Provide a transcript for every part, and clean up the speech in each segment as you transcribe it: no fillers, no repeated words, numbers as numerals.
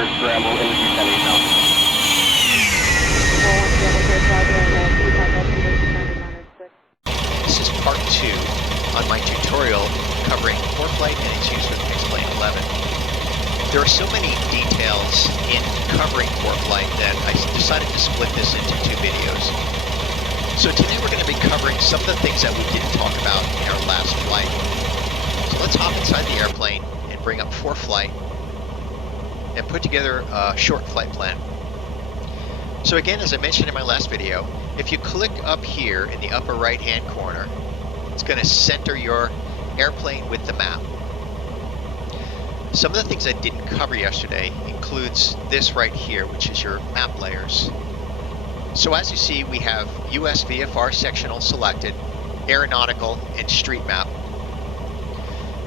Chapter, scramble into descending zone. This is part 2 on my tutorial covering ForeFlight and its use with X-Plane 11. There are so many details in covering ForeFlight that I decided to split this into 2 videos. So today we're going to be covering some of the things that we didn't talk about in our last flight. So let's hop inside the airplane and bring up ForeFlight and put together a short flight plan. So again, as I mentioned in my last video, if you click up here in the upper right hand corner, it's going to center your airplane with the map. Some of the things I didn't cover yesterday includes this right here, which is your map layers. So as you see, we have US VFR sectional selected, aeronautical, and street map.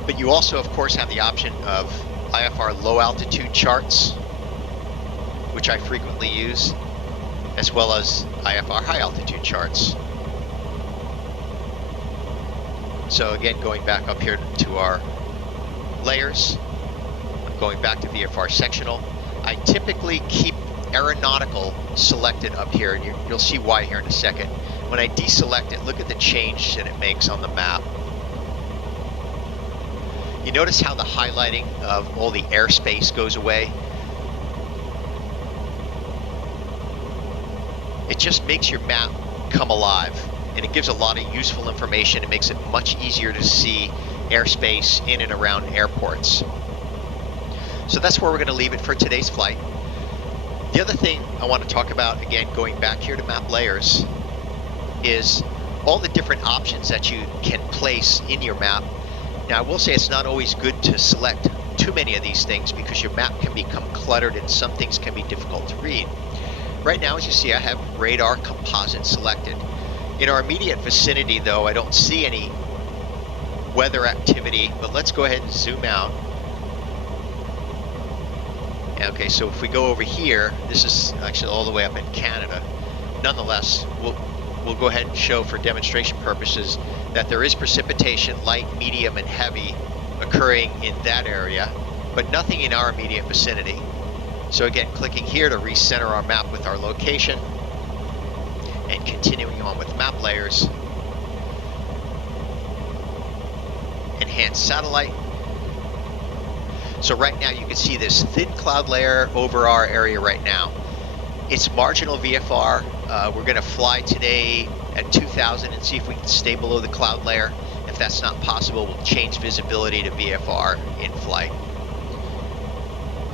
But you also, of course, have the option of Ifr Low Altitude Charts, which I frequently use, as well as Ifr High Altitude Charts. So again, going back up here to our layers, I'm going back to VFR sectional. I typically keep aeronautical selected up here, and you'll see why here in a second. When I deselect it, look at the change that it makes on the map. You notice how the highlighting of all the airspace goes away? It just makes your map come alive, and it gives a lot of useful information. It makes it much easier to see airspace in and around airports. So that's where we're going to leave it for today's flight. The other thing I want to talk about, again, going back here to map layers, is all the different options that you can place in your map. Now, I will say it's not always good to select too many of these things because your map can become cluttered and some things can be difficult to read. Right now, as you see, I have radar composite selected. In our immediate vicinity, though, I don't see any weather activity, but let's go ahead and zoom out. Okay, so if we go over here, this is actually all the way up in Canada. Nonetheless, we'll go ahead and show for demonstration purposes that there is precipitation, light, medium, and heavy occurring in that area, but nothing in our immediate vicinity. So again, clicking here to recenter our map with our location, and continuing on with map layers. Enhance satellite. So right now you can see this thin cloud layer over our area right now. It's marginal VFR. We're going to fly today at 2,000 and see if we can stay below the cloud layer. If that's not possible, we'll change visibility to VFR in flight.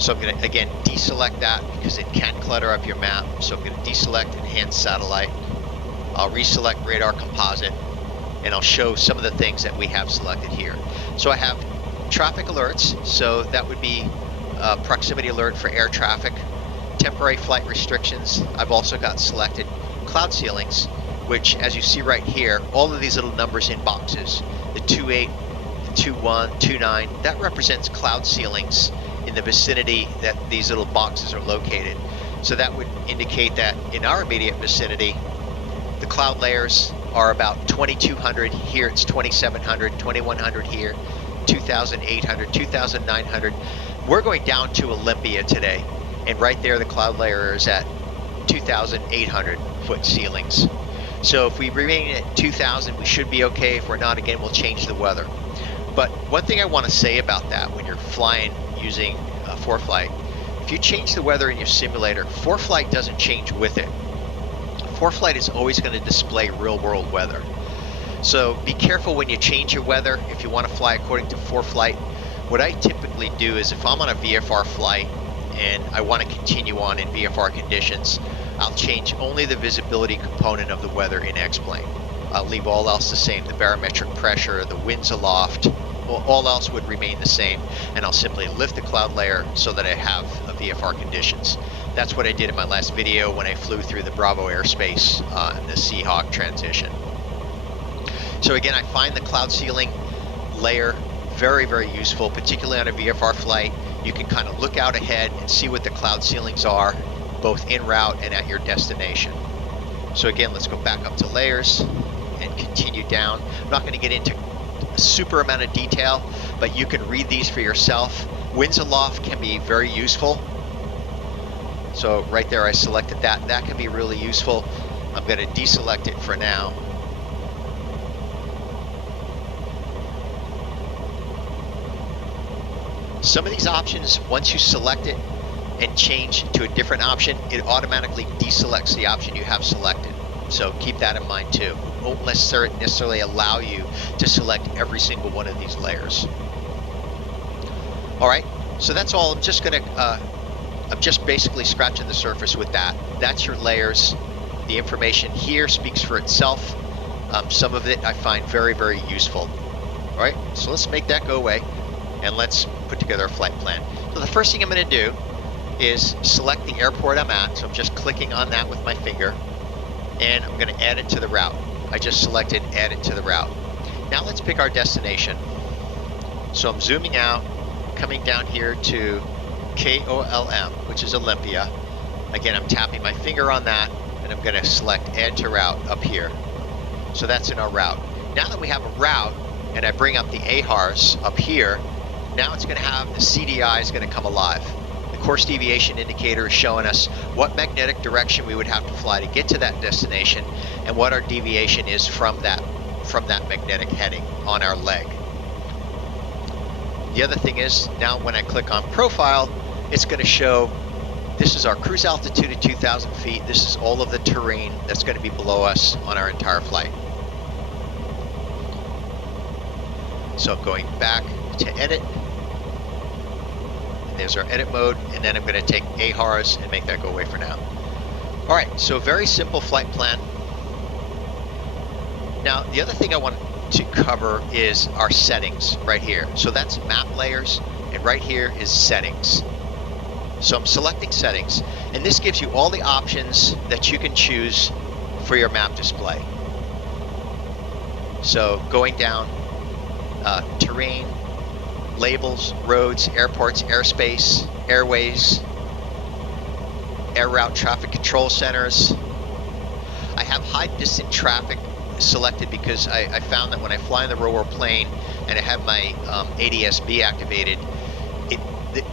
So I'm going to, again, deselect that because it can clutter up your map. So I'm going to deselect Enhance Satellite. I'll reselect Radar Composite, and I'll show some of the things that we have selected here. So I have traffic alerts, so that would be a proximity alert for air traffic. Temporary flight restrictions, I've also got selected. Cloud ceilings, which, as you see right here, all of these little numbers in boxes, the 28, the 21, 29, that represents cloud ceilings in the vicinity that these little boxes are located. So that would indicate that in our immediate vicinity, the cloud layers are about 2,200. Here it's 2,700, 2,100 here, 2,800, 2,900. We're going down to Olympia today, and right there the cloud layer is at 2,800 foot ceilings. So if we remain at 2,000, we should be okay. If we're not, again, we'll change the weather. But one thing I want to say about that when you're flying using ForeFlight, if you change the weather in your simulator, ForeFlight doesn't change with it. ForeFlight is always going to display real-world weather. So be careful when you change your weather if you want to fly according to ForeFlight. What I typically do is if I'm on a VFR flight and I want to continue on in VFR conditions, I'll change only the visibility component of the weather in X-Plane. I'll leave all else the same, the barometric pressure, the winds aloft, all else would remain the same, and I'll simply lift the cloud layer so that I have a VFR conditions. That's what I did in my last video when I flew through the Bravo airspace in the Seahawk transition. So again, I find the cloud ceiling layer very, very useful, particularly on a VFR flight. You can kind of look out ahead and see what the cloud ceilings are, both en route and at your destination. So again, let's go back up to layers and continue down. I'm not going to get into a super amount of detail, but you can read these for yourself. Winds aloft can be very useful. So right there I selected that. That can be really useful. I'm going to deselect it for now. Some of these options, once you select it and change to a different option, it automatically deselects the option you have selected. So keep that in mind too. It won't necessarily allow you to select every single one of these layers. All right, so that's all. I'm just basically scratching the surface with that. That's your layers. The information here speaks for itself. Some of it I find very, very useful. All right, so let's make that go away and let's put together a flight plan. So the first thing I'm going to do is select the airport I'm at. So I'm just clicking on that with my finger, and I'm going to add it to the route. I just selected add it to the route. Now let's pick our destination. So I'm zooming out, coming down here to KOLM, which is Olympia. Again, I'm tapping my finger on that, and I'm going to select add to route up here. So that's in our route. Now that we have a route, and I bring up the AHRS up here, now it's going to have the CDI is going to come alive. The course deviation indicator is showing us what magnetic direction we would have to fly to get to that destination, and what our deviation is from that magnetic heading on our leg. The other thing is, now when I click on profile, it's going to show this is our cruise altitude at 2,000 feet. This is all of the terrain that's going to be below us on our entire flight. So I'm going back to edit. And there's our edit mode, and then I'm going to take AHRS and make that go away for now. All right, so very simple flight plan. Now, the other thing I want to cover is our settings right here. So that's map layers, and right here is settings. So I'm selecting settings, and this gives you all the options that you can choose for your map display. So going down, terrain, labels, roads, airports, airspace, airways, air route traffic control centers. I have high distance traffic selected because I found that when I fly in the rotor plane and I have my ADS-B activated,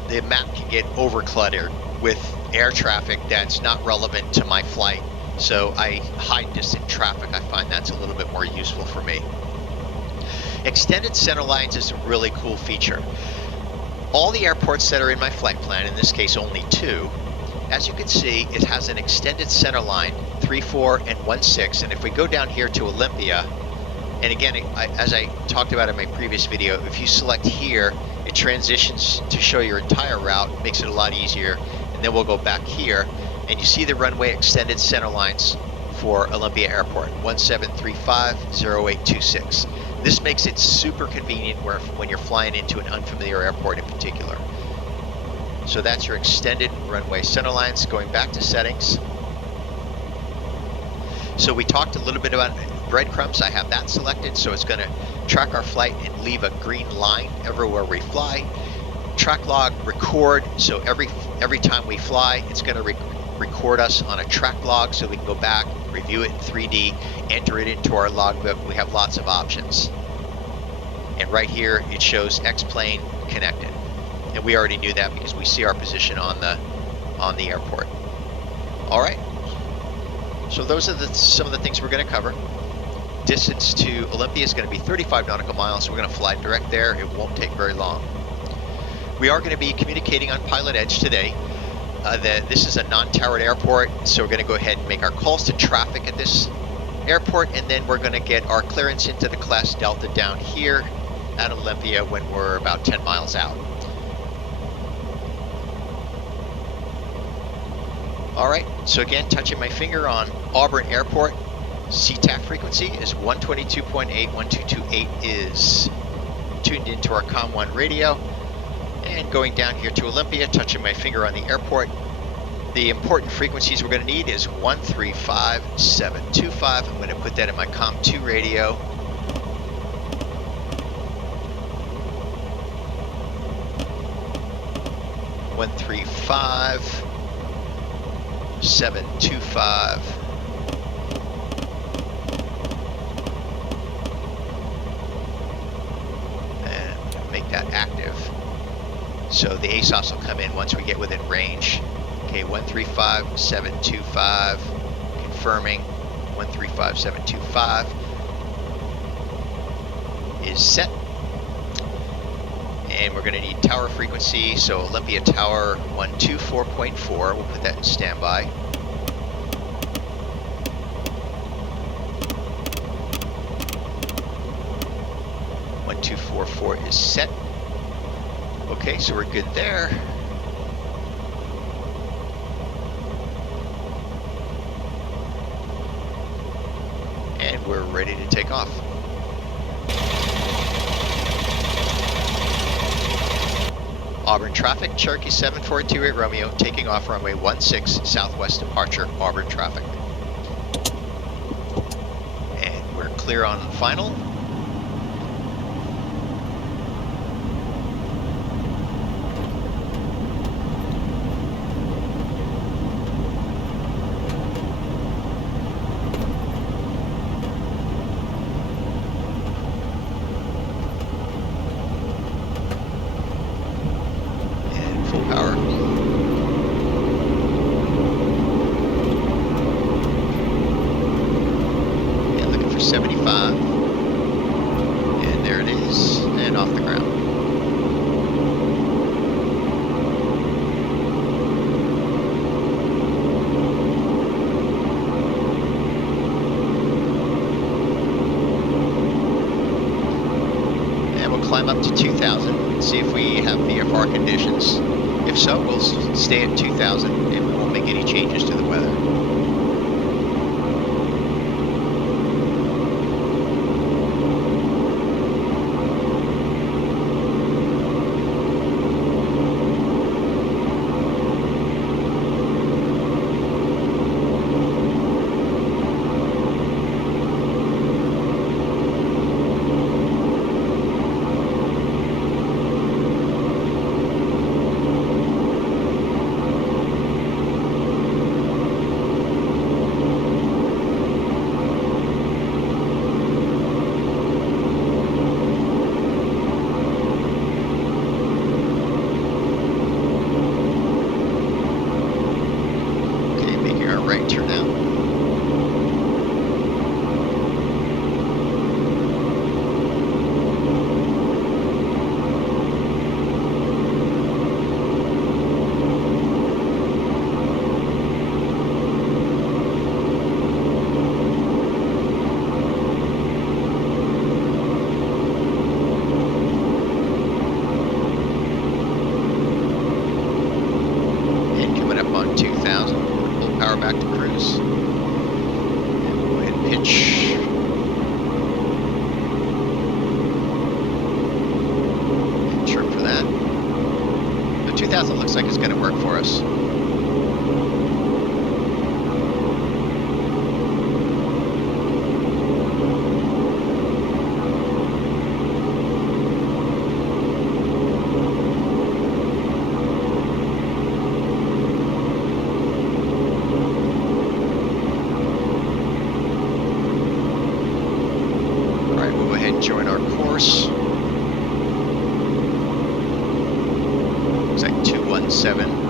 the map can get over cluttered with air traffic that's not relevant to my flight. So high distance traffic, I find that's a little bit more useful for me. Extended center lines is a really cool feature. All the airports that are in my flight plan, in this case only 2, as you can see, it has an extended center line, 3, 4, and 16. And if we go down here to Olympia, and again, as I talked about in my previous video, if you select here, it transitions to show your entire route, makes it a lot easier. And then we'll go back here, and you see the runway extended center lines for Olympia Airport, 1735, 0826. This makes it super convenient when you're flying into an unfamiliar airport in particular. So that's your extended runway center lines. Going back to settings. So we talked a little bit about breadcrumbs. I have that selected, so it's going to track our flight and leave a green line everywhere we fly. Track log, record. So every time we fly, it's going to record us on a track log, so we can go back, review it in 3D, enter it into our logbook. We have lots of options. And right here, it shows X-plane connected. And we already knew that because we see our position on the airport. All right. So those are some of the things we're going to cover. Distance to Olympia is going to be 35 nautical miles. So we're going to fly direct there. It won't take very long. We are going to be communicating on Pilot Edge today. This is a non-towered airport, so we're going to go ahead and make our calls to traffic at this airport, and then we're going to get our clearance into the class Delta down here at Olympia when we're about 10 miles out. All right, so again, touching my finger on Auburn Airport, CTAC frequency is 122.8, 1228 is tuned into our COM1 radio. And going down here to Olympia, touching my finger on the airport, the important frequencies we're going to need is 135.725. I'm going to put that in my COM2 radio. One 135.725. And make that active. So the ASOS will come in once we get within range. Okay, 135725, confirming 135725 is set. And we're going to need tower frequency, so Olympia Tower 124.4, we'll put that in standby. One, 244 is set. Okay, so we're good there. And we're ready to take off. Auburn traffic, Cherokee 7428 Romeo, taking off runway 16, southwest departure, Auburn traffic. And we're clear on final. Climb up to 2,000, see if we have VFR conditions. If so, we'll stay at 2,000 and we won't make any changes to the weather. Looks like it's going to work for us. All right, we'll go ahead and join our course. 217.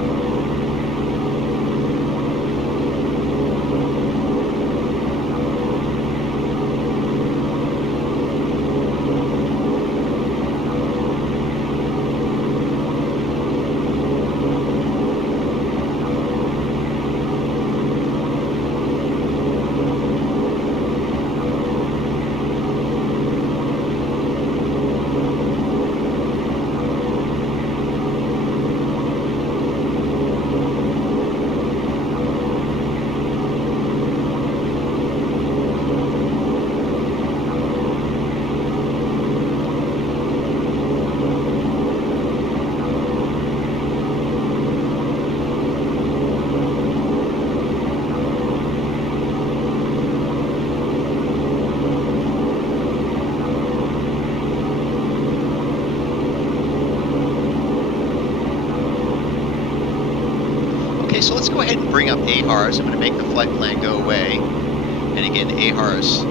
Okay, so let's go ahead and bring up AHRS. I'm going to make the flight plan go away. And again, AHRS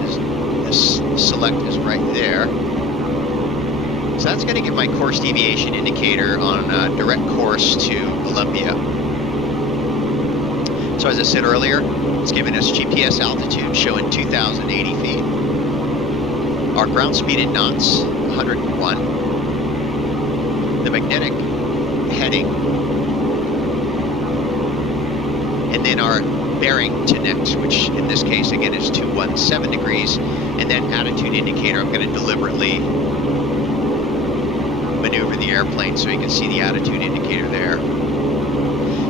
this select is right there. So that's going to give my course deviation indicator on a direct course to Olympia. So as I said earlier, it's giving us GPS altitude showing 2,080 feet. Our ground speed in knots, 101. The magnetic heading, and then our bearing to next, which in this case again is 217 degrees, and then attitude indicator. I'm going to deliberately maneuver the airplane so you can see the attitude indicator there.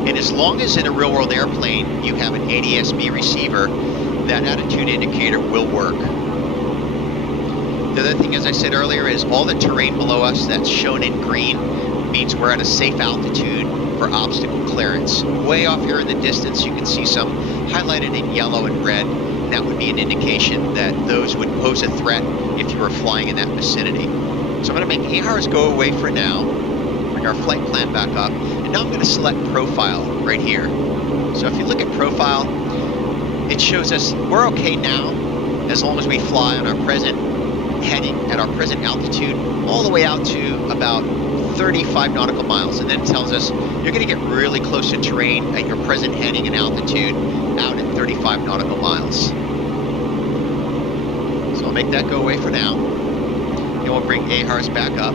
And as long as in a real world airplane you have an ADS-B receiver, that attitude indicator will work. The other thing, as I said earlier, is all the terrain below us that's shown in green means we're at a safe altitude for obstacle clearance. Way off here in the distance, you can see some highlighted in yellow and red, and that would be an indication that those would pose a threat if you were flying in that vicinity. So I'm going to make AHRS go away for now, bring our flight plan back up, and now I'm going to select profile right here. So if you look at profile, it shows us we're okay now as long as we fly on our present heading at our present altitude all the way out to about 35 nautical miles, and then it tells us you're going to get really close to terrain at your present heading and altitude out at 35 nautical miles. So I'll make that go away for now, and we'll bring AHRS back up.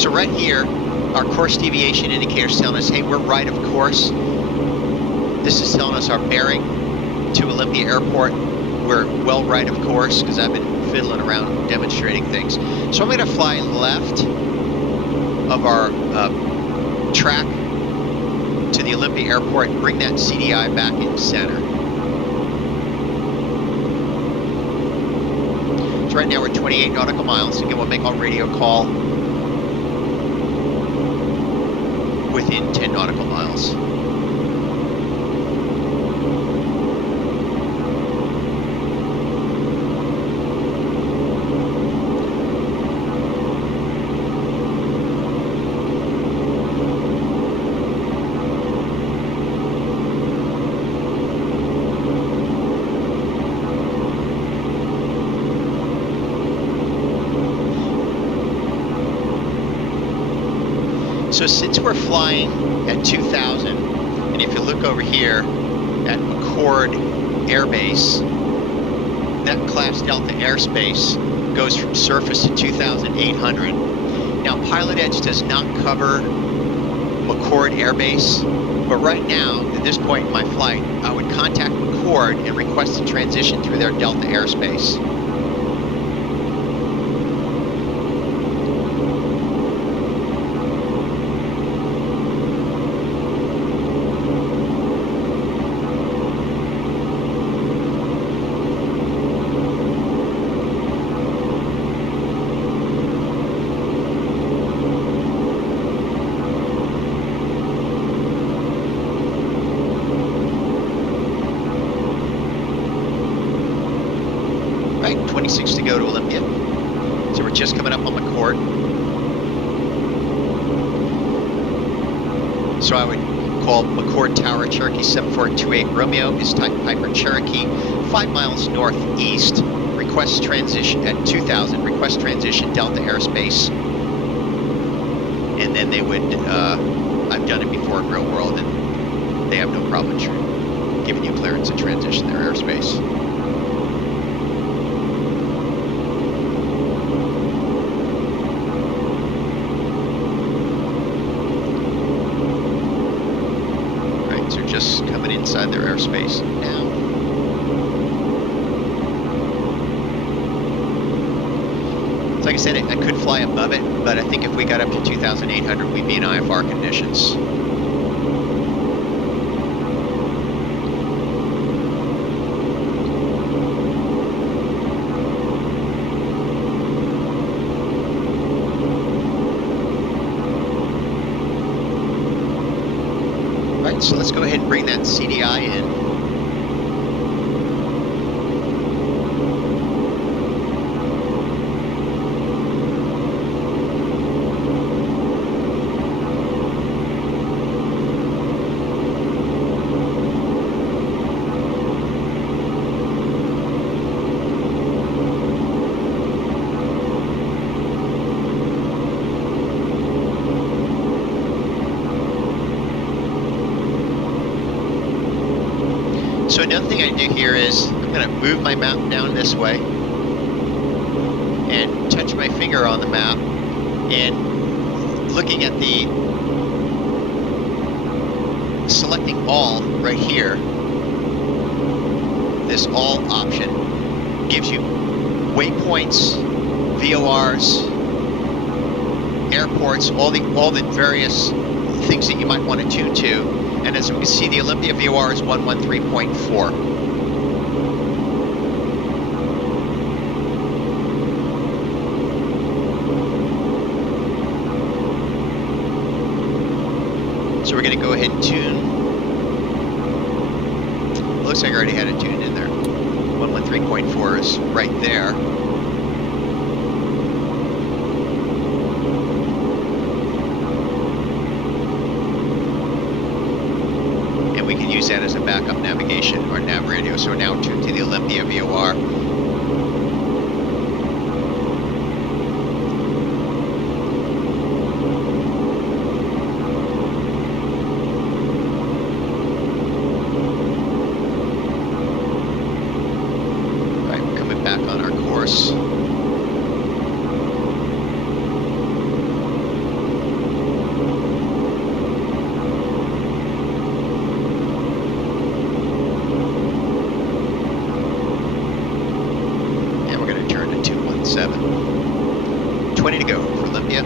So right here, our course deviation indicator is telling us, hey, we're right of course. This is telling us our bearing to Olympia Airport. We're well right of course, because I've been fiddling around demonstrating things. So I'm going to fly left of our track to the Olympia Airport and bring that CDI back in center. So right now we're 28 nautical miles. Again, we'll make our radio call within 10 nautical miles. So since we're flying at 2,000, and if you look over here at McCord Air Base, that class Delta airspace goes from surface to 2,800. Now Pilot Edge does not cover McCord Air Base, but right now, at this point in my flight, I would contact McCord and request a transition through their Delta airspace. Right, 26 to go to Olympia. So we're just coming up on McCord. So I would call McCord Tower, Cherokee 7428 Romeo is type Piper Cherokee, 5 miles northeast. Request transition at 2,000. Request transition Delta airspace. And then they would, I've done it before in real world, and they have no problem giving you clearance to transition their airspace. Just coming inside their airspace now. So like I said, I could fly above it, but I think if we got up to 2,800, we'd be in IFR conditions. So let's go ahead and bring that CDI in. So another thing I do here is I'm going to move my map down this way and touch my finger on the map, and looking at the selecting all right here, this all option gives you waypoints, VORs, airports, all the various things that you might want to tune to. And as we can see, the Olympia VOR is 113.4. So we're going to go ahead and tune. Looks like I already had it tuned in there. 113.4 is right there. And we can use that as a backup navigation or nav radio. So we're now tuned to the Olympia VOR. On our course. And we're going to turn to 217. 20 to go for Olympia.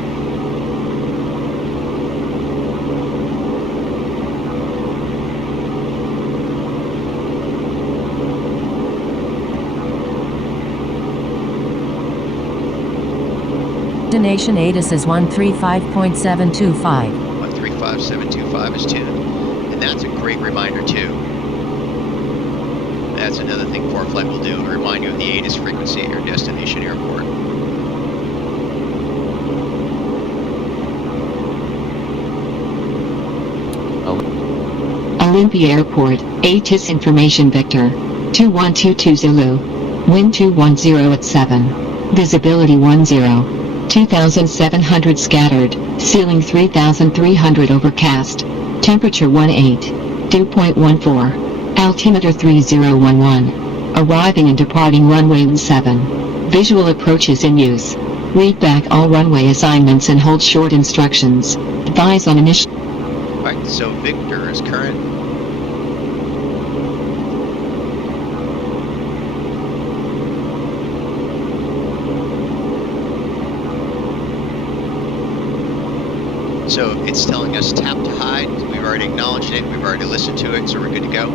Destination ATIS is 135.725. 135.725 is tuned. And that's a great reminder too. That's another thing ForeFlight will do, remind you of the ATIS frequency at your destination airport. Olympia Airport, ATIS Information Vector, 2122 Zulu. Wind 210 at 7. Visibility 10. 2,700 scattered, ceiling 3,300 overcast, temperature 18, dew point 14, altimeter 3011, arriving and departing runway 17. Visual approaches in use. Read back all runway assignments and hold short instructions. Advise on initial. Alright, so Victor is current. So it's telling us tap to hide. We've already acknowledged it. We've already listened to it, so we're good to go.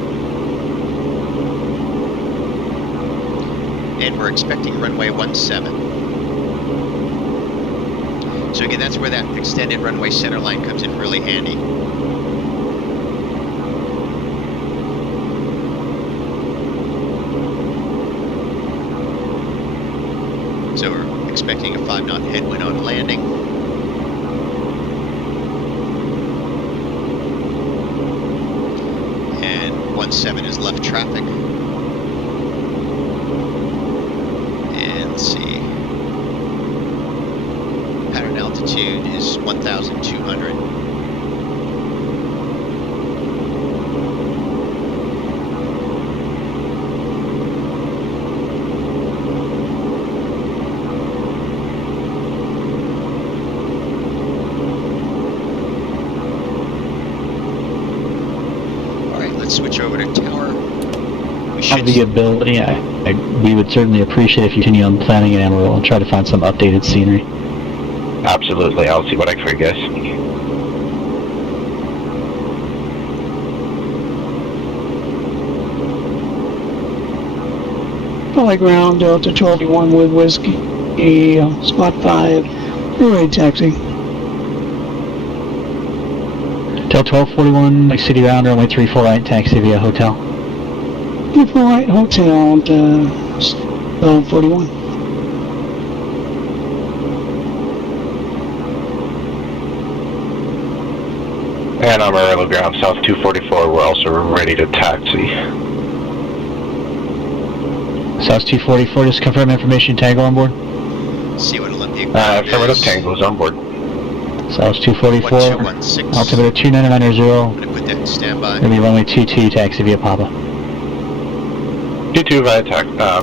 And we're expecting runway 17. So again, that's where that extended runway center line comes in really handy. So we're expecting a 5-knot headwind on landing. And 17 is left traffic. And let's see. Pattern altitude is 1,200. Switch over to tower. We should have the ability. We would certainly appreciate if you continue on planning in Amarillo and try to find some updated scenery. Absolutely, I'll see what I can for you guys. Fly ground, Delta 1241 with whiskey, spot 5, ready taxi. Till 1241, City Round, runway 348, taxi via hotel. ForeFlight Hotel, 1241. And on Amarillo ground, south 244, we're also ready to taxi. South 244, just confirm information, Tango on board. See what Olympia affirmative, Tango's on board. South 244, 1216. altimeter 2990. I'm going to put that in standby. It'll be runway 22, taxi via Papa. 22 via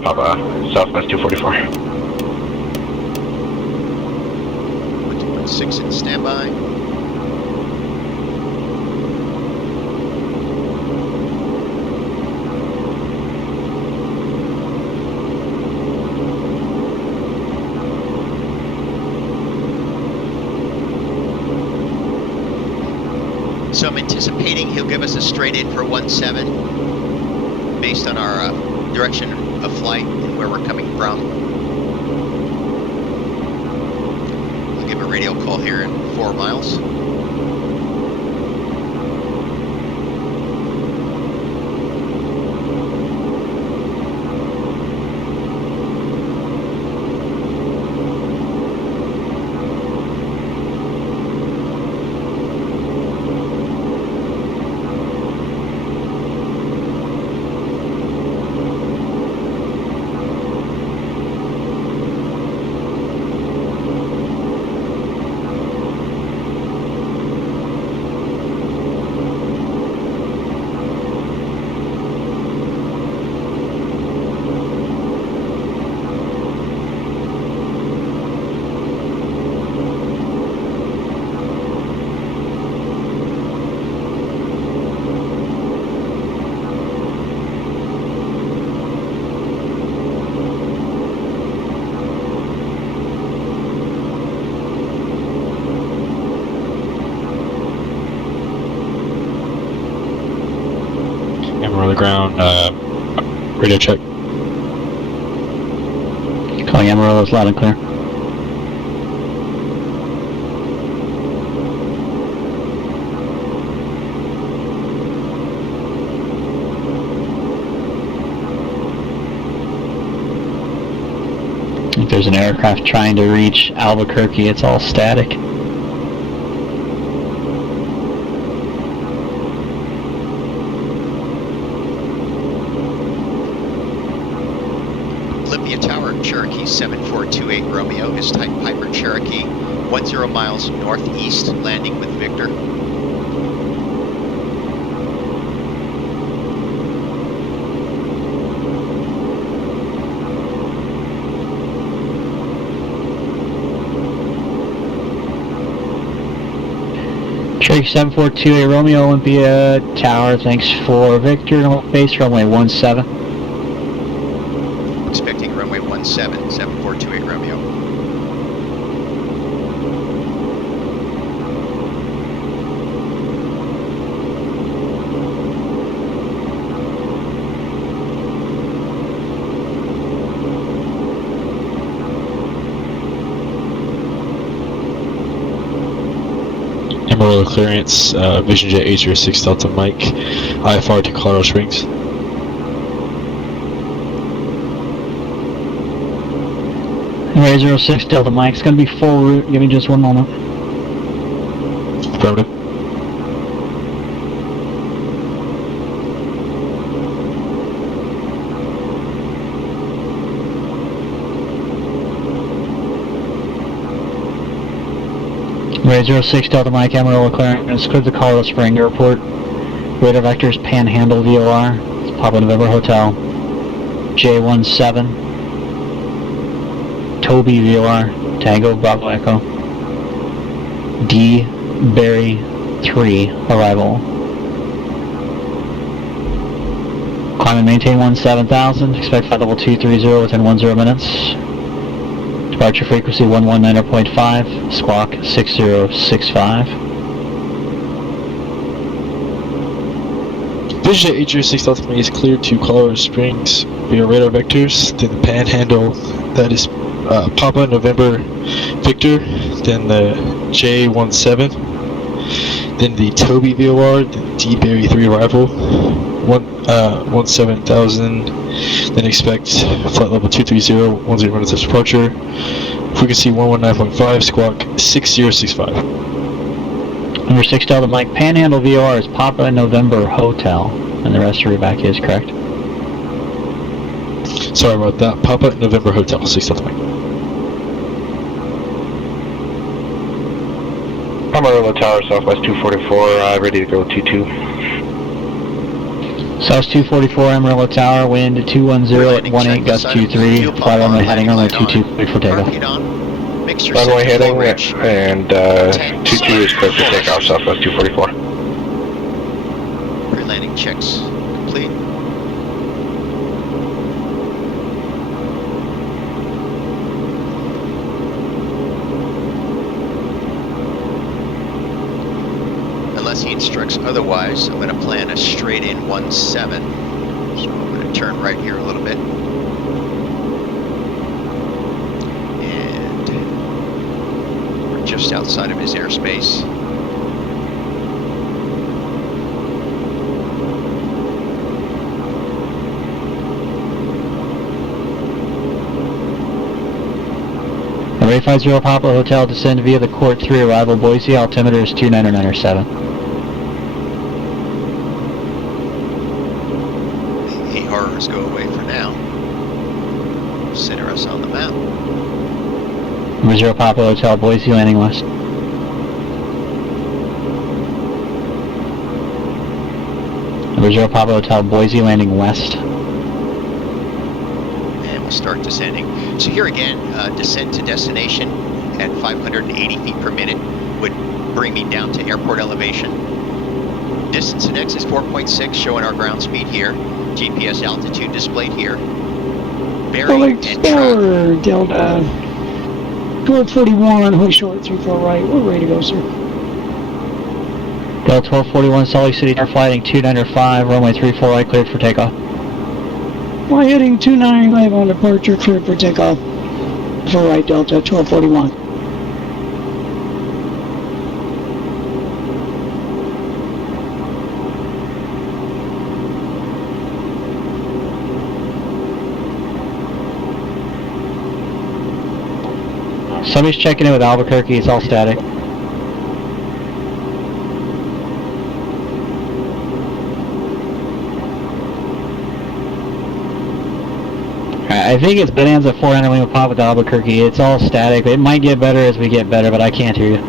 Papa, Southwest 244. 126 in standby. So I'm anticipating he'll give us a straight in for 17 based on our direction of flight and where we're coming from. I'll give a radio call here in 4 miles. On the ground, radio check. Calling Amarillo's loud and clear. If there's an aircraft trying to reach Albuquerque, it's all static. Olympia Tower, Cherokee 7428 Romeo is type Piper Cherokee, 10 miles northeast, landing with Victor. Cherokee 7428 Romeo, Olympia Tower, thanks for Victor, base runway 17. Expecting runway 17, 7428 Romeo. Amarillo clearance, Vision Jet 806 Delta Mike, IFR to Colorado Springs. Ray 06 Delta Mike, it's going to be full route, give me just one moment. Affirmative. Ray 06 Delta Mike, Amarillo clearance, clear the Colorado Springs Airport. Radar vectors Panhandle VOR, Papa November Hotel. J17. Toby VOR, Tango Bravo Echo. D Berry 3, arrival. Climb and maintain 17,000, expect flight level 230 within 10 minutes. Departure frequency 119.5, squawk 6065. Vision Jet 806 Delta Mike is cleared to Colorado Springs via radar vectors, then the Panhandle, that is Papa November Victor, then the J17, then the Toby VOR, then D Berry 3 arrival, 17,000, then expect flight level 230, 10 minutes of departure, frequency 119.5, squawk 6065. Number 6 Delta Mike, Panhandle VOR is Papa November Hotel, and the rest of your back is correct. Sorry about that, Papa November Hotel, 6 Delta Mike. Amarillo Tower, Southwest 244, ready to go 22. South 244 Amarillo Tower, wind 210 at 18, gust 23, fly runway heading runway 22, clear for takeoff. Parking on. Mixture Runway set to full heading, range. and 22 is clear for takeoff, Southwest 244. Pre-landing checks complete. Unless he instructs otherwise, I'm going to plan a straight in 17. So I'm going to turn right here a little bit. And we're just outside of his airspace. Array 50 Papa Hotel, descend via the Court 3, arrival Boise, altimeter is 29907. The horrors go away for now. Center us on the map. Number 0 Papa Hotel, Boise, landing west. Number 0 Papa Hotel, Boise, landing west. And we'll start descending. So here again, descent to destination at 580 feet per minute would bring me down to airport elevation. Distance index is 4.6, showing our ground speed here. GPS altitude displayed here. Bearing and track. Explorer, Delta 1241, hold short 34 right. We're ready to go, sir. Delta 1241, Salt Lake City, flighting 295, runway 34 right, cleared for takeoff. Fly heading 295 on departure, cleared for takeoff. For right, Delta 1241. Somebody's checking in with Albuquerque, it's all static. I think it's Bonanza 400 Lima Pop with Albuquerque. It's all static. It might get better as we get better, but I can't hear you.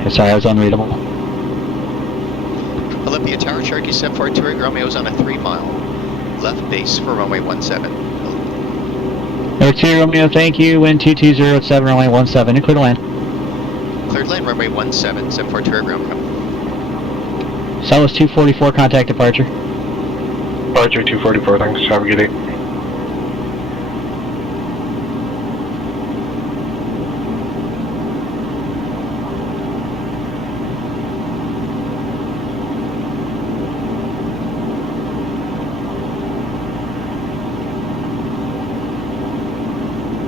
Okay, sorry, I was unreadable. Olympia Tower, Cherokee 742, Romeo is on a 3-mile left base for runway 17. Number 2 Romeo, thank you. Wind 220 at 7, runway 17. Clear to land. Cleared land, runway 17, 742, Romeo. Southwest 244, contact departure. Departure 244, thanks. Have a good day.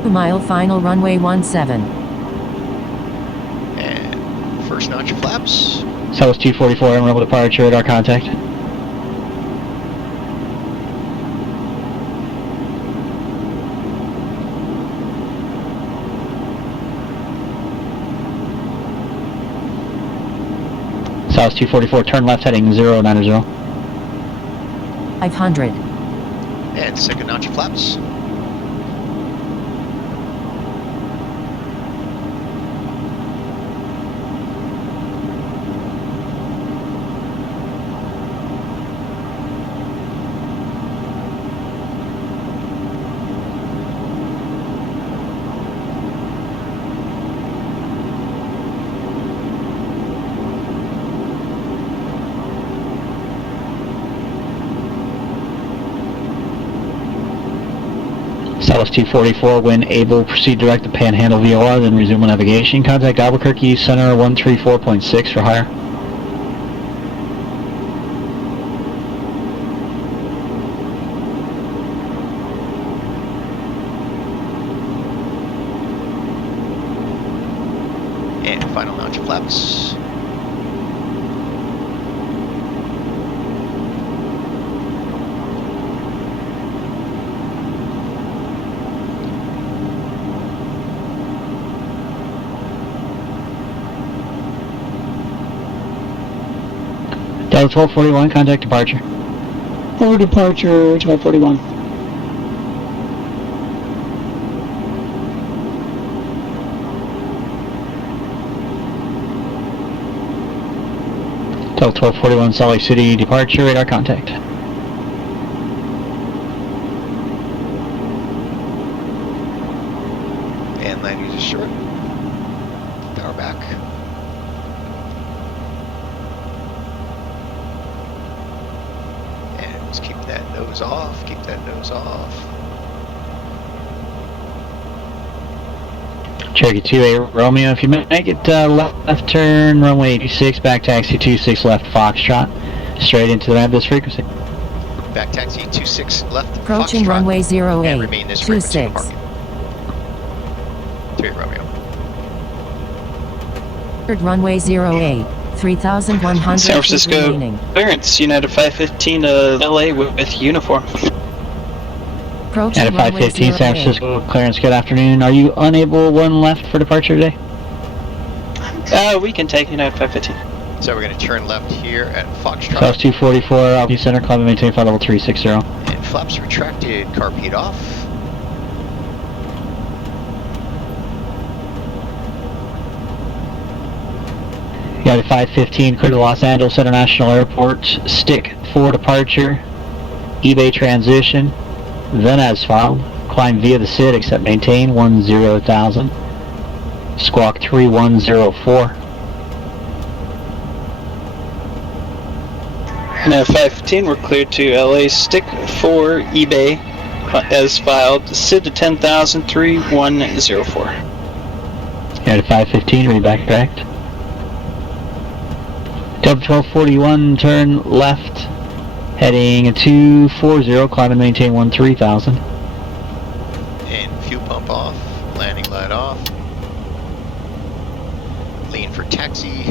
Mile final runway 17. And first notch of flaps. Southwest 244, Amarillo departure, radar contact. Southwest 244, turn left heading 090. 500. And second notch of flaps. Southwest 244, when able, proceed direct to Panhandle VOR, then resume navigation. Contact Albuquerque Center 134.6 for hire. And final notch of flaps. Delta 1241, contact departure. Over departure 1241. Till 1241 Salt Lake City departure, radar contact. And landing is short. Power back. And just keep that nose off, keep that nose off. Cherokee 2A Romeo, if you make it left turn, runway 26, back taxi 26 left Foxtrot, straight into the this frequency. Back taxi 26 left. Approaching Foxtrot, runway and remain this frequency 08, 26. marking. 2 Romeo. Runway 08, 3,100 San Francisco feet remaining. clearance, United 515 to LA with uniform. Approaching At runway 515 San 08. Francisco clearance, good afternoon. Are you unable one left for departure today? We can take United 515. So we're going to turn left here at Foxtrot. South 244, Altitude Center, climb and maintain flight level 360. And flaps retracted, carpet off. United 515, clear to Los Angeles International Airport, stick for departure, eBay transition, then as filed, climb via the SID, except maintain 10,000, squawk 3104. United 515, we're cleared to LA, stick for eBay as filed, SID to 10,000, 3104. United 515, read back correct. Delta 1241, turn left, heading 240, climb and maintain 13,000. And fuel pump off, landing light off. Lean for taxi.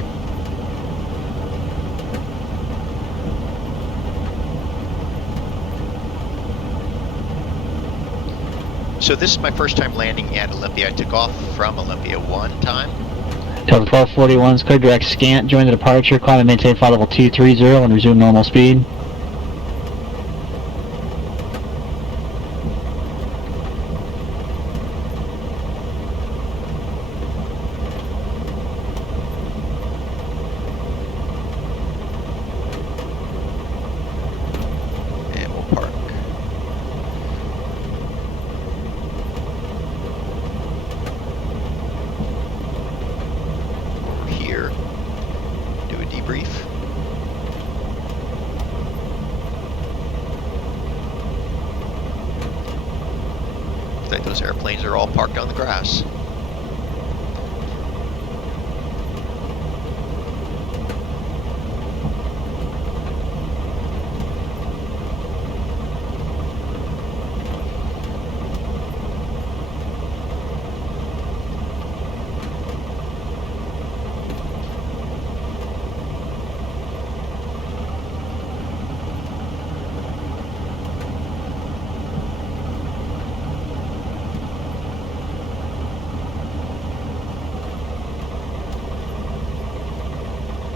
So this is my first time landing at Olympia. I took off from Olympia one time. Delta 1241 is clear, direct scant, join the departure, climb and maintain flight level 230 and resume normal speed. And we'll park. Over here, do a debrief. Looks like those airplanes are all parked on the grass.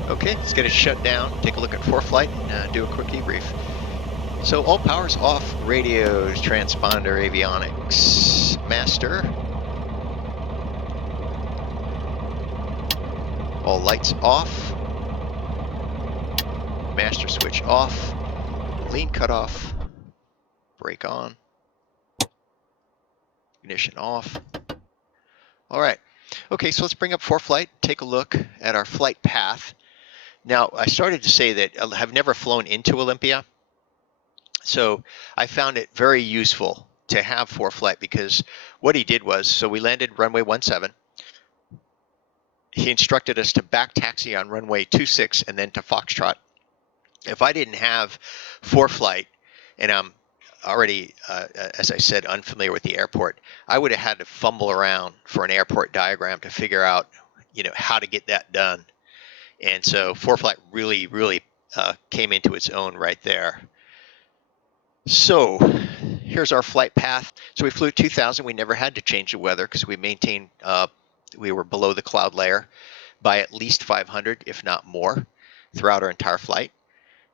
Okay, let's get it shut down, take a look at ForeFlight, and do a quick debrief. So all power's off, radios, transponder, avionics, master. All lights off. Master switch off. Lean cutoff. Brake on. Ignition off. All right. Okay, so let's bring up ForeFlight, take a look at our flight path. Now, I started to say that I have never flown into Olympia, so I found it very useful to have ForeFlight because what he did was, so we landed runway 17. He instructed us to back taxi on runway 26 and then to Foxtrot. If I didn't have ForeFlight, and I'm already, as I said, unfamiliar with the airport, I would have had to fumble around for an airport diagram to figure out, how to get that done. And so ForeFlight really came into its own right there. So here's our flight path. So we flew 2,000. We never had to change the weather because we maintained, we were below the cloud layer by at least 500, if not more, throughout our entire flight.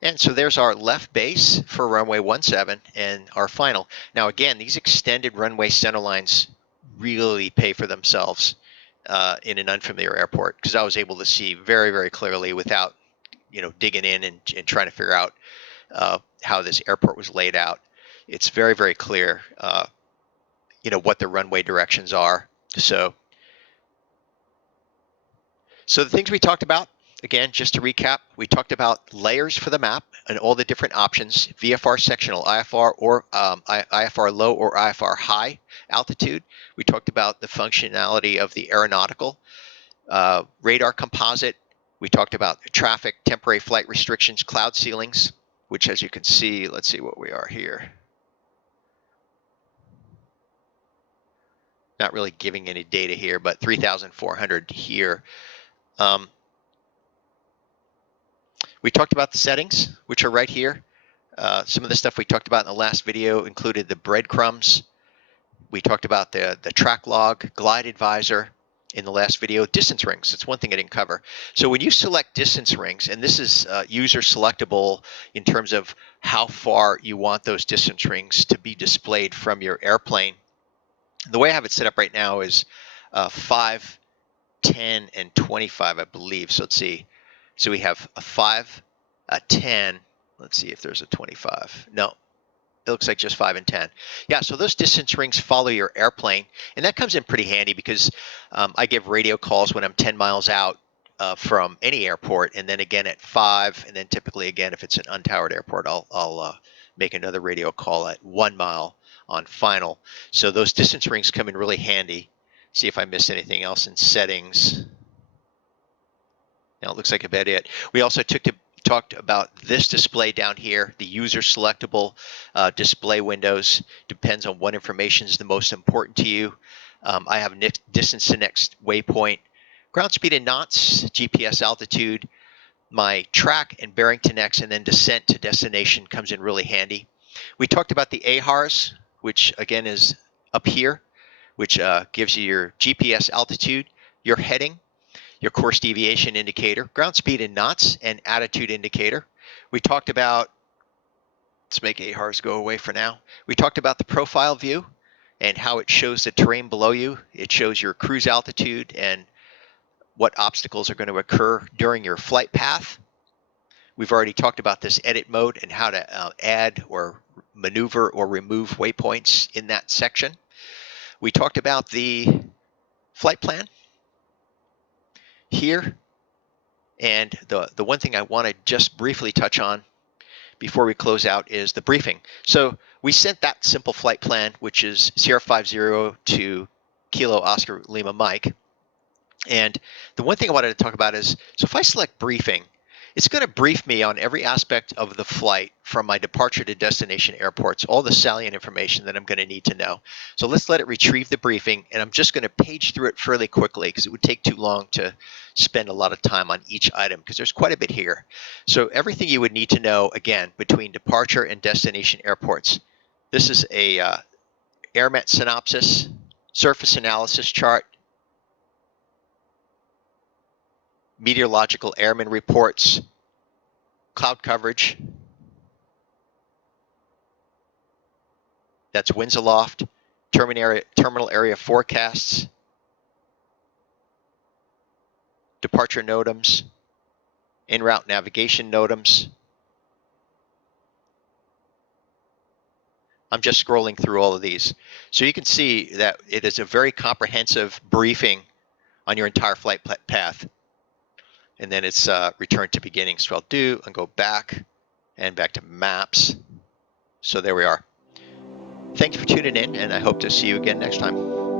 And so there's our left base for runway 17 and our final. Now again, these extended runway center lines really pay for themselves in an unfamiliar airport because I was able to see very clearly without digging in and trying to figure out how this airport was laid out. It's very, very clear, what the runway directions are. So the things we talked about, again, just to recap, we talked about layers for the map and all the different options, VFR sectional, IFR or IFR low or IFR high altitude. We talked about the functionality of the aeronautical, radar composite. We talked about traffic, temporary flight restrictions, cloud ceilings, which as you can see, let's see what we are here. Not really giving any data here, but 3,400 here. We talked about the settings, which are right here. Some of the stuff we talked about in the last video included the breadcrumbs. We talked about the track log, glide advisor in the last video, distance rings. That's one thing I didn't cover. So when you select distance rings, and this is user selectable in terms of how far you want those distance rings to be displayed from your airplane. The way I have it set up right now is 5, 10, and 25, I believe. So let's see. So we have a 5, a 10. Let's see if there's a 25. No, it looks like just 5 and 10. Yeah, so those distance rings follow your airplane, and that comes in pretty handy because I give radio calls when I'm 10 miles out from any airport, and then again at 5, and then typically again if it's an untowered airport, I'll make another radio call at 1 mile on final. So those distance rings come in really handy. See if I missed anything else in settings. Now it looks like about it. We also talked about this display down here, the user selectable display windows. Depends on what information is the most important to you. I have distance to next waypoint, ground speed in knots, GPS altitude, my track and bearing to next, and then descent to destination comes in really handy. We talked about the AHARS, which again is up here, which gives you your GPS altitude, your heading, your course deviation indicator, ground speed in knots, and attitude indicator. We talked about, let's make AHARS go away for now. We talked about the profile view and how it shows the terrain below you. It shows your cruise altitude and what obstacles are going to occur during your flight path. We've already talked about this edit mode and how to add or maneuver or remove waypoints in that section. We talked about the flight plan here, and the one thing I want to just briefly touch on before we close out is the briefing. So we sent that simple flight plan, which is Sierra 50 to Kilo Oscar Lima Mike. And the one thing I wanted to talk about is, so if I select briefing, it's going to brief me on every aspect of the flight from my departure to destination airports, all the salient information that I'm going to need to know. So let's let it retrieve the briefing, and I'm just going to page through it fairly quickly because it would take too long to spend a lot of time on each item because there's quite a bit here. So everything you would need to know, again, between departure and destination airports. This is a AirMet synopsis, surface analysis chart, meteorological airman reports, cloud coverage, that's winds aloft, terminal area forecasts, departure NOTAMs, en route navigation NOTAMs. I'm just scrolling through all of these. So you can see that it is a very comprehensive briefing on your entire flight path. And then it's return to beginning. So I'll do and go back and back to maps. So there we are. Thanks for tuning in, and I hope to see you again next time.